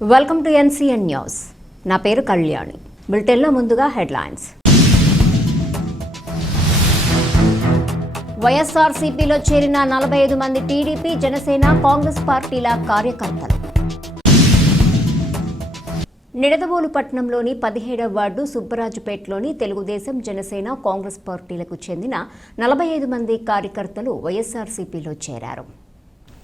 Welcome to NCN news నా పేరు కళ్యాణి. బులెటిన్లో ముందుగా హెడ్లైన్స్ వైఎస్ఆర్సీపీలో చేరిన నలభై ఐదు మంది టీడీపీ జనసేన కాంగ్రెస్ పార్టీల కార్యకర్తలు. నిడదవోలు పట్టణంలోని పదిహేడవ వార్డు సుబ్బరాజుపేటలోని తెలుగుదేశం జనసేన కాంగ్రెస్ పార్టీలకు చెందిన నలభై ఐదు మంది కార్యకర్తలు వైఎస్ఆర్సీపీలో చేరారు.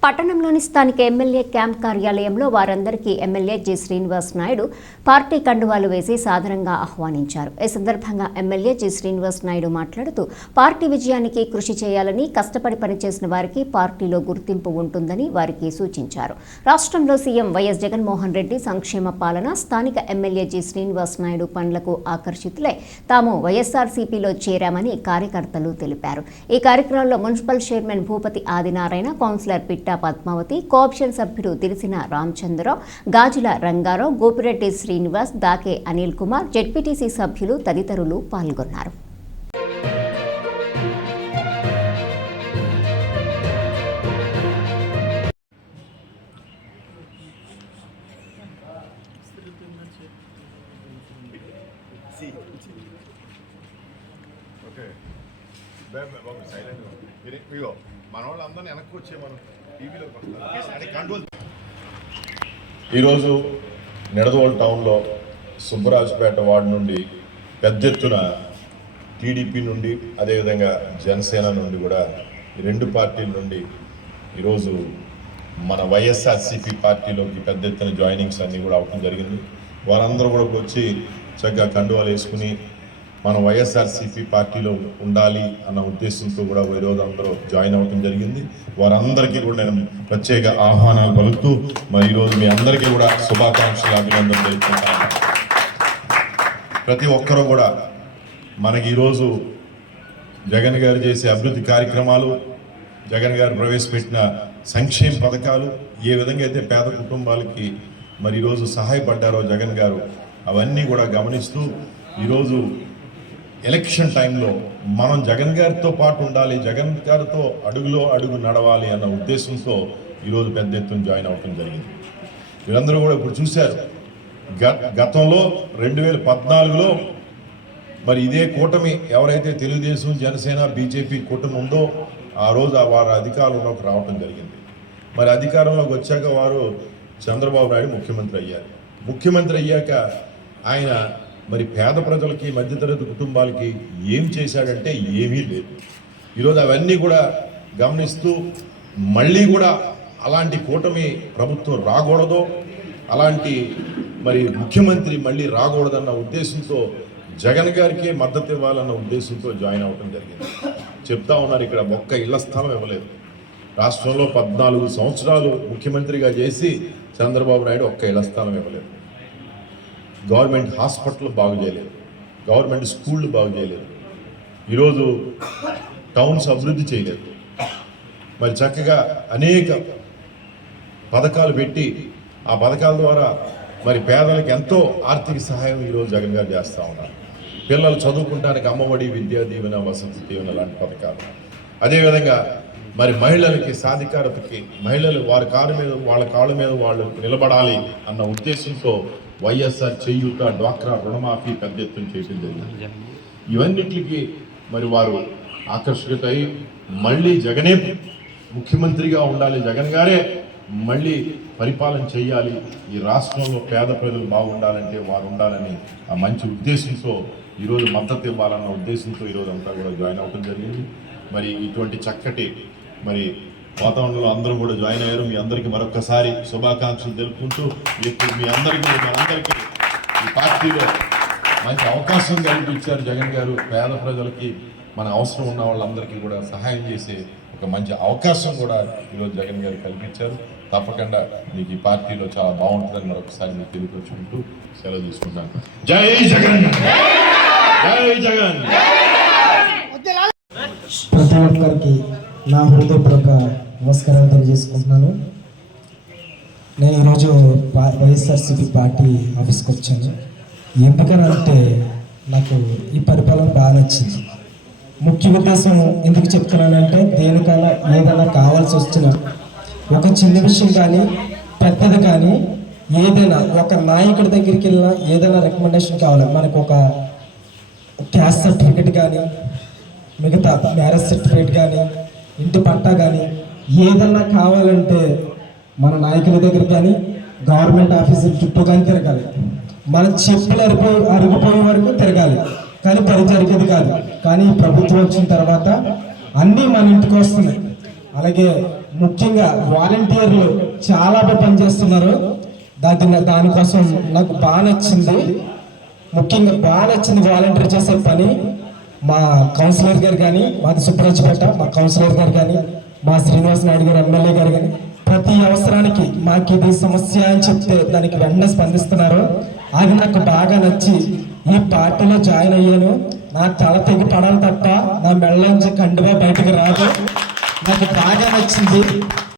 పట్టణంలోని స్థానిక ఎమ్మెల్యే క్యాంప్ కార్యాలయంలో వారందరికీ MLA G. Srinivas Naidu party కండువాలు వేసి సాధారణంగా ఆహ్వానించారు. ఈ సందర్భంగా ఎమ్మెల్యే జి. శ్రీనివాస్ నాయుడు మాట్లాడుతూ పార్టీ విజయానికి కృషి చేయాలని కష్టపడి పనిచేసిన వారికి పార్టీలో గుర్తింపు ఉంటుందని వారికి సూచించారు. రాష్ట్రంలో సీఎం వైఎస్ జగన్మోహన్ రెడ్డి సంక్షేమ పాలన స్థానిక ఎమ్మెల్యే జి. శ్రీనివాస్ నాయుడు పనులకు ఆకర్షితులై తాము వైఎస్ఆర్సీపీలో చేరామని కార్యకర్తలు తెలిపారు. ఈ కార్యక్రమంలో municipal chairman Bhupathi Adinarayana councillor Pitta Padmavathi cooption సభ్యుడు తిరిసిన రామచంద్రరావు గాజుల రంగారావు గోపిరెడ్డి శ్రీనివాస్ దాకే అనిల్ కుమార్ జెడ్పీటీసీ సభ్యులు తదితరులు పాల్గొన్నారు. ఓకే బాబు సైలెంట్ మన వాళ్ళందరినీ వెనక్కి వచ్చే ఈరోజు నిడదవోలు టౌన్లో సుబ్బరాజుపేట వార్డు నుండి పెద్ద ఎత్తున టీడీపీ నుండి అదేవిధంగా జనసేన నుండి కూడా రెండు పార్టీల నుండి ఈరోజు మన వైఎస్ఆర్సీపీ పార్టీలోకి పెద్ద ఎత్తున జాయినింగ్స్ అన్నీ కూడా అవ్వడం జరిగింది. వారందరూ కూడా వచ్చి చక్కగా కండువాలు వేసుకుని మనం వైఎస్ఆర్సీపీ పార్టీలో ఉండాలి అన్న ఉద్దేశంతో కూడా ఈరోజు అందరూ జాయిన్ అవ్వడం జరిగింది. వారందరికీ కూడా నేను ప్రత్యేక ఆహ్వానాలు పలుకుతూ మరి ఈరోజు మీ అందరికీ కూడా శుభాకాంక్షలు అభినందనలు తెలుపుకుంటాను. ప్రతి ఒక్కరూ కూడా మనకి ఈరోజు జగన్ గారు చేసే అభివృద్ధి కార్యక్రమాలు జగన్ గారు ప్రవేశపెట్టిన సంక్షేమ పథకాలు ఏ విధంగా అయితే పేద కుటుంబాలకి మరి ఈరోజు సహాయపడ్డారో జగన్ గారు అవన్నీ కూడా గమనిస్తూ ఈరోజు ఎలక్షన్ టైంలో మనం జగన్ గారితో పాటు ఉండాలి జగన్ గారితో అడుగులో అడుగు నడవాలి అన్న ఉద్దేశంతో ఈరోజు పెద్ద ఎత్తున జాయిన్ అవ్వడం జరిగింది. వీరందరూ కూడా ఇప్పుడు చూశారు. గ- గతంలో రెండు వేల పద్నాలుగులో మరి ఇదే కూటమి ఎవరైతే తెలుగుదేశం జనసేన బీజేపీ కూటమి ఉందో ఆ రోజు వారు అధికారంలోకి రావటం జరిగింది. మరి అధికారంలోకి వచ్చాక వారు చంద్రబాబు నాయుడు ముఖ్యమంత్రి అయ్యారు. ముఖ్యమంత్రి అయ్యాక ఆయన మరి పేద ప్రజలకి మధ్యతరగతి కుటుంబాలకి ఏం చేశాడంటే ఏమీ లేదు. ఈరోజు అవన్నీ కూడా గమనిస్తూ మళ్ళీ కూడా అలాంటి కూటమి ప్రభుత్వం రాకూడదు. అలాంటి మరి ముఖ్యమంత్రి మళ్ళీ రాకూడదన్న ఉద్దేశంతో జగన్ గారికే మద్దతు ఇవ్వాలన్న ఉద్దేశంతో జాయిన్ అవ్వడం జరిగింది. చెప్తా ఉన్నారు ఇక్కడ ఒక్క ఇళ్ళ స్థలం ఇవ్వలేదు. రాష్ట్రంలో పద్నాలుగు సంవత్సరాలు ముఖ్యమంత్రిగా చేసి చంద్రబాబు నాయుడు ఒక్క ఇళ్ళ స్థలం ఇవ్వలేదు. గవర్నమెంట్ హాస్పిటల్ బాగు చేయలేదు. గవర్నమెంట్ స్కూళ్ళు బాగు చేయలేదు. ఈరోజు టౌన్స్ అభివృద్ధి చేయలేదు. మరి చక్కగా అనేక పథకాలు పెట్టి ఆ పథకాల ద్వారా మరి పేదలకు ఎంతో ఆర్థిక సహాయం ఈరోజు జగన్ గారు చేస్తూ ఉన్నారు. పిల్లలు చదువుకుంటానికి అమ్మఒడి విద్యా దీవెన వసతి దీవెన లాంటి పథకాలు. అదేవిధంగా మరి మహిళలకి సాధికారతకి మహిళలు వారి కాళ్ళ మీద వాళ్ళ కాళ్ళ మీద వాళ్ళు నిలబడాలి అన్న ఉద్దేశంతో వైఎస్ఆర్ చేయూత డ్వాక్రా రుణమాఫీ పెద్ద ఎత్తున చేయడం జరిగింది. ఇవన్నిటికి మరి వారు ఆకర్షిత అయి మళ్ళీ జగనే ముఖ్యమంత్రిగా ఉండాలి. జగన్ గారే మళ్ళీ పరిపాలన చేయాలి. ఈ రాష్ట్రంలో పేద ప్రజలు బాగుండాలంటే వారు ఉండాలని ఆ మంచి ఉద్దేశంతో ఈరోజు మద్దతు ఇవ్వాలన్న ఉద్దేశంతో ఈరోజు అంతా కూడా జాయిన్ అవ్వడం జరిగింది. మరి ఇటువంటి చక్కటి మరి వాతావరణంలో అందరూ కూడా జాయిన్ అయ్యారు. మీ అందరికీ మరొకసారి శుభాకాంక్షలు తెలుపుకుంటూ మీకు మీ అందరికీ మనందరికీ అందరికీ ఈ పార్టీలో మంచి అవకాశం కల్పించారు జగన్ గారు. పేద ప్రజలకి మన అవసరం ఉన్న వాళ్ళందరికీ కూడా సహాయం చేసే ఒక మంచి అవకాశం కూడా ఈరోజు జగన్ గారు కల్పించారు. తప్పకుండా మీకు ఈ పార్టీలో చాలా బాగుంటుందని మరొకసారి మీకు తెలియకొచ్చుకుంటూ సెలవు తీసుకుంటాను. జై జగన్! జై జగన్! ప్రతి ఒక్కరికి నా హృదయపూర్వక నమస్కారాలు తెలియజేసుకుంటున్నాను. నేను ఈరోజు పా- వైఎస్ఆర్సీపీ పార్టీ ఆఫీస్కి వచ్చాను. ఎందుకనంటే నాకు ఈ పరిపాలన బాగా నచ్చింది. ముఖ్య ఉద్దేశం ఎందుకు చెప్తున్నానంటే దేనికైనా ఏదైనా కావాల్సి వచ్చినా ఒక చిన్న విషయం కానీ పెద్దది కానీ ఏదైనా ఒక నాయకుడి దగ్గరికి వెళ్ళినా ఏదైనా రికమెండేషన్ కావాలి? మనకు ఒక క్యాస్ట్ సర్టిఫికెట్ కానీ మిగతా మ్యారేజ్ సర్టిఫికేట్ కానీ ఇంటి పట్టా కానీ ఏదన్నా కావాలంటే మన నాయకుల దగ్గర కానీ గవర్నమెంట్ ఆఫీసుల చుట్టూ కానీ తిరగాలి. మన చెప్పులు అరిపోయి అరిగిపోయే వరకు తిరగాలి. కానీ పని జరిగేది కాదు. కానీ ప్రభుత్వం వచ్చిన తర్వాత అన్నీ మన ఇంటికి వస్తున్నాయి. అలాగే ముఖ్యంగా వాలంటీర్లు చాలా బాగా పనిచేస్తున్నారు. దాని దానికోసం నాకు బాగా నచ్చింది. ముఖ్యంగా బాగా నచ్చింది వాలంటీర్ చేసే పని మా కౌన్సిలర్ గారు కానీ మాది సుబ్బరాజపేట మా కౌన్సిలర్ గారు కానీ మా శ్రీనివాస్ నాయుడు గారు ఎమ్మెల్యే గారు కానీ ప్రతి అవసరానికి మాకు ఇది సమస్య అని చెప్తే దానికి వెంటనే స్పందిస్తున్నారు. అది నాకు బాగా నచ్చి ఈ పార్టీలో జాయిన్ అయ్యాను. నా తల తెగి పడాలి తప్ప నా మెళ్ళ నుంచి కండువా బయటకు రాదు. నాకు బాగా నచ్చింది.